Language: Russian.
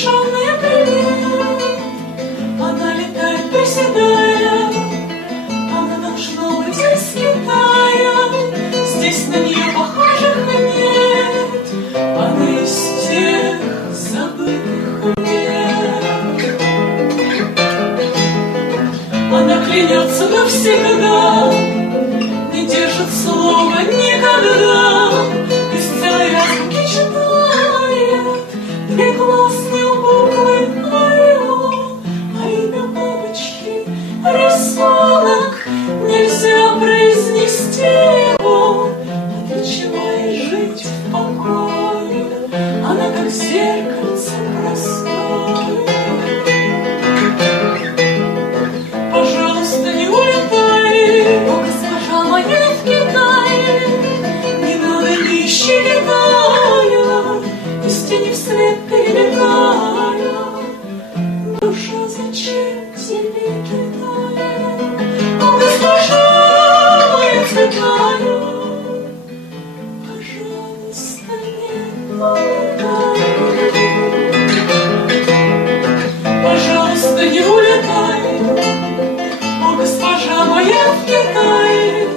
приглушенный привет. Она летает, приседая, она должна быть из Китая. Здесь на нее похожих нет, она из тех забытых лет. Она клянется навсегда, не держит слова никогда, из целой азбуки читает две классные буквы «Орел», а имя бабочки — рисунок, нельзя произнести его. А для чего ей жить в покое? Она как зеркальце простое. Пожалуйста, не улетай, о, госпожа моя в Китае. Не надо, не ищи, летая, из тени в свет перелетая. Душа, зачем тебе Китая? О, госпожа моя цветная, пожалуйста, не улетай. Пожалуйста, не улетай, о, госпожа моя в Китае.